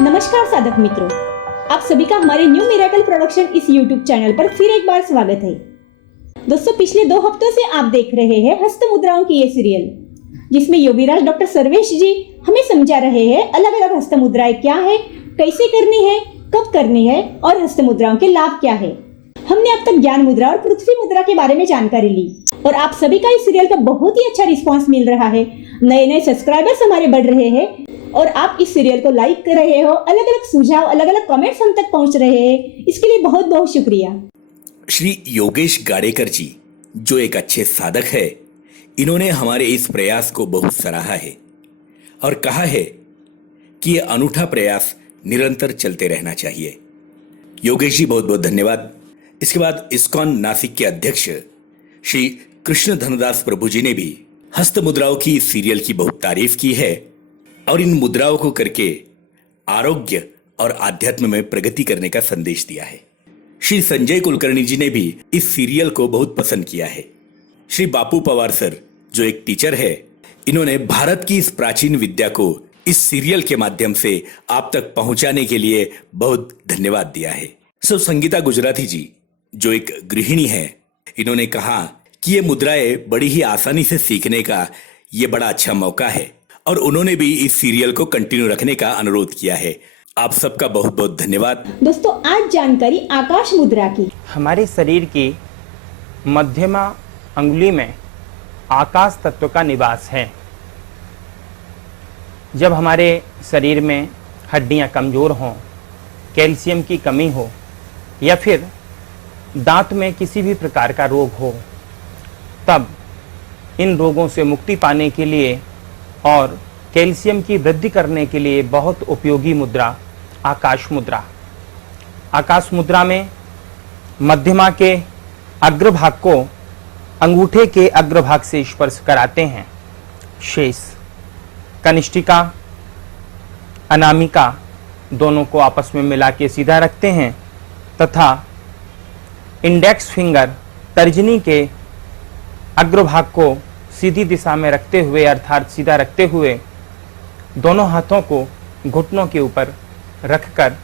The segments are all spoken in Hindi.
नमस्कार साधक मित्रों, आप सभी का हमारे न्यू मिरेकल प्रोडक्शन इस यूट्यूब चैनल पर फिर एक बार स्वागत है। दोस्तों, पिछले 2 हफ्तों से आप देख रहे हैं हस्त मुद्राओं की ये सीरियल, जिसमें योगीराज डॉक्टर सर्वेश जी हमें समझा रहे हैं अलग अलग हस्त मुद्राएं क्या है, कैसे करनी है, कब करनी है और हस्त मुद्राओं के लाभ क्या है। हमने अब तक ज्ञान मुद्रा और पृथ्वी मुद्रा के बारे में जानकारी ली और आप सभी का इस सीरियल का बहुत ही अच्छा रिस्पांस मिल रहा है। नए नए सब्सक्राइबर्स हमारे बढ़ रहे हैं और आप इस सीरियल को लाइक कर रहे हो, अलग अलग सुझाव, अलग अलग कमेंट्स हम तक पहुंच रहे हैं, इसके लिए बहुत बहुत शुक्रिया। श्री योगेश गाडेकर जी, जो एक अच्छे साधक है, इन्होंने हमारे इस प्रयास को बहुत सराहा है और कहा है कि यह अनूठा प्रयास निरंतर चलते रहना चाहिए। योगेश जी, बहुत बहुत धन्यवाद। इसके बाद इस्कॉन नासिक के अध्यक्ष श्री कृष्ण धनदास प्रभु जी ने भी हस्त मुद्राओं की इस सीरियल की बहुत तारीफ की है और इन मुद्राओं को करके आरोग्य और आध्यात्म में प्रगति करने का संदेश दिया है। श्री संजय कुलकर्णी जी ने भी इस सीरियल को बहुत पसंद किया है। श्री बापू पवार सर, जो एक टीचर है, इन्होंने भारत की इस प्राचीन विद्या को इस सीरियल के माध्यम से आप तक पहुंचाने के लिए बहुत धन्यवाद दिया है। संगीता गुजराती जी, जो एक गृहिणी है, इन्होंने कहा कि ये मुद्राएं बड़ी ही आसानी से सीखने का ये बड़ा अच्छा मौका है और उन्होंने भी इस सीरियल को कंटिन्यू रखने का अनुरोध किया है। आप सबका बहुत बहुत धन्यवाद। दोस्तों, आज जानकारी आकाश मुद्रा की। हमारे शरीर की मध्यमा अंगुली में आकाश तत्व का निवास है। जब हमारे शरीर में हड्डियां कमज़ोर हों, कैल्शियम की कमी हो या फिर दांत में किसी भी प्रकार का रोग हो, तब इन रोगों से मुक्ति पाने के लिए और कैल्शियम की वृद्धि करने के लिए बहुत उपयोगी मुद्रा आकाश मुद्रा। आकाश मुद्रा में मध्यमा के अग्रभाग को अंगूठे के अग्रभाग से स्पर्श कराते हैं। शेष कनिष्ठिका, अनामिका दोनों को आपस में मिला के सीधा रखते हैं तथा इंडेक्स फिंगर तर्जनी के अग्रभाग को सीधी दिशा में रखते हुए अर्थात सीधा रखते हुए दोनों हाथों को घुटनों के ऊपर रखकर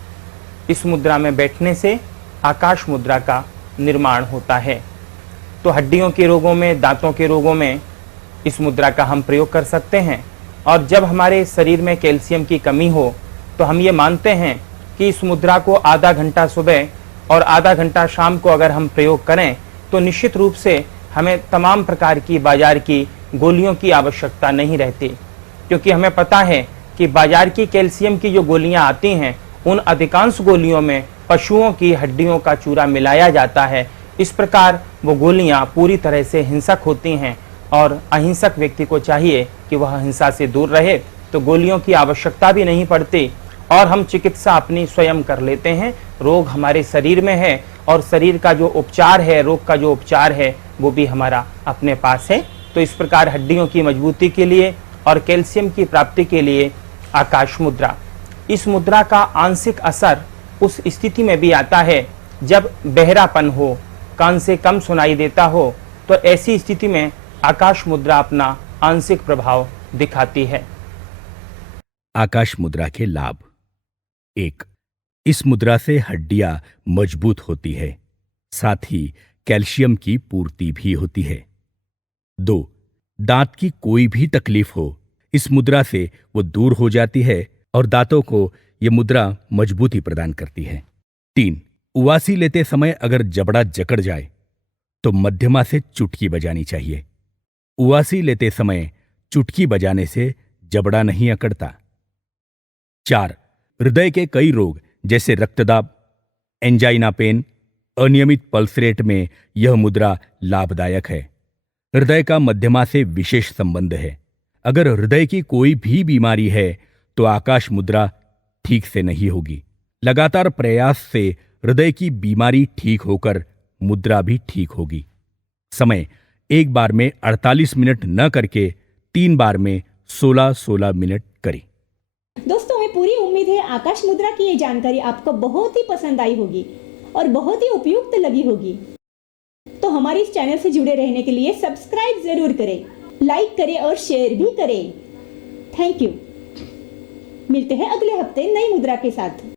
इस मुद्रा में बैठने से आकाश मुद्रा का निर्माण होता है। तो हड्डियों के रोगों में, दांतों के रोगों में इस मुद्रा का हम प्रयोग कर सकते हैं। और जब हमारे शरीर में कैल्शियम की कमी हो तो हम ये मानते हैं कि इस मुद्रा को आधा घंटा सुबह और आधा घंटा शाम को अगर हम प्रयोग करें तो निश्चित रूप से हमें तमाम प्रकार की बाजार की गोलियों की आवश्यकता नहीं रहती, क्योंकि हमें पता है कि बाजार की कैल्शियम की जो गोलियां आती हैं उन अधिकांश गोलियों में पशुओं की हड्डियों का चूरा मिलाया जाता है। इस प्रकार वो गोलियां पूरी तरह से हिंसक होती हैं और अहिंसक व्यक्ति को चाहिए कि वह हिंसा से दूर रहे, तो गोलियों की आवश्यकता भी नहीं पड़ती और हम चिकित्सा अपनी स्वयं कर लेते हैं। रोग हमारे शरीर में है और शरीर का जो उपचार है, रोग का जो उपचार है, वो भी हमारा अपने पास है। तो इस प्रकार हड्डियों की मजबूती के लिए और कैल्शियम की प्राप्ति के लिए आकाश मुद्रा। इस मुद्रा का आंशिक असर उस स्थिति में भी आता है जब बहरापन हो, कान से कम सुनाई देता हो, तो ऐसी स्थिति में आकाश मुद्रा अपना आंशिक प्रभाव दिखाती है। आकाश मुद्रा के लाभ। 1. इस मुद्रा से हड्डियां मजबूत होती है, साथ ही कैल्शियम की पूर्ति भी होती है। 2. दांत की कोई भी तकलीफ हो, इस मुद्रा से वो दूर हो जाती है और दांतों को यह मुद्रा मजबूती प्रदान करती है। 3. उवासी लेते समय अगर जबड़ा जकड़ जाए तो मध्यमा से चुटकी बजानी चाहिए। उवासी लेते समय चुटकी बजाने से जबड़ा नहीं अकड़ता। 4. हृदय के कई रोग जैसे रक्तदाब, एंजाइना पेन, अनियमित पल्स रेट में यह मुद्रा लाभदायक है। हृदय का मध्यमा से विशेष संबंध है। अगर हृदय की कोई भी बीमारी है तो आकाश मुद्रा ठीक से नहीं होगी। लगातार प्रयास से हृदय की बीमारी ठीक होकर मुद्रा भी ठीक होगी। समय एक बार में 48 मिनट न करके 3 बार में 16-16 मिनट करें। दोस्तों, हमें पूरी उम्मीद है आकाश मुद्रा की ये जानकारी आपको बहुत ही पसंद आई होगी और बहुत ही उपयुक्त लगी होगी। तो हमारे इस चैनल से जुड़े रहने के लिए सब्सक्राइब जरूर करें, लाइक करें और शेयर भी करें। Thank you. मिलते हैं अगले हफ्ते नई मुद्रा के साथ।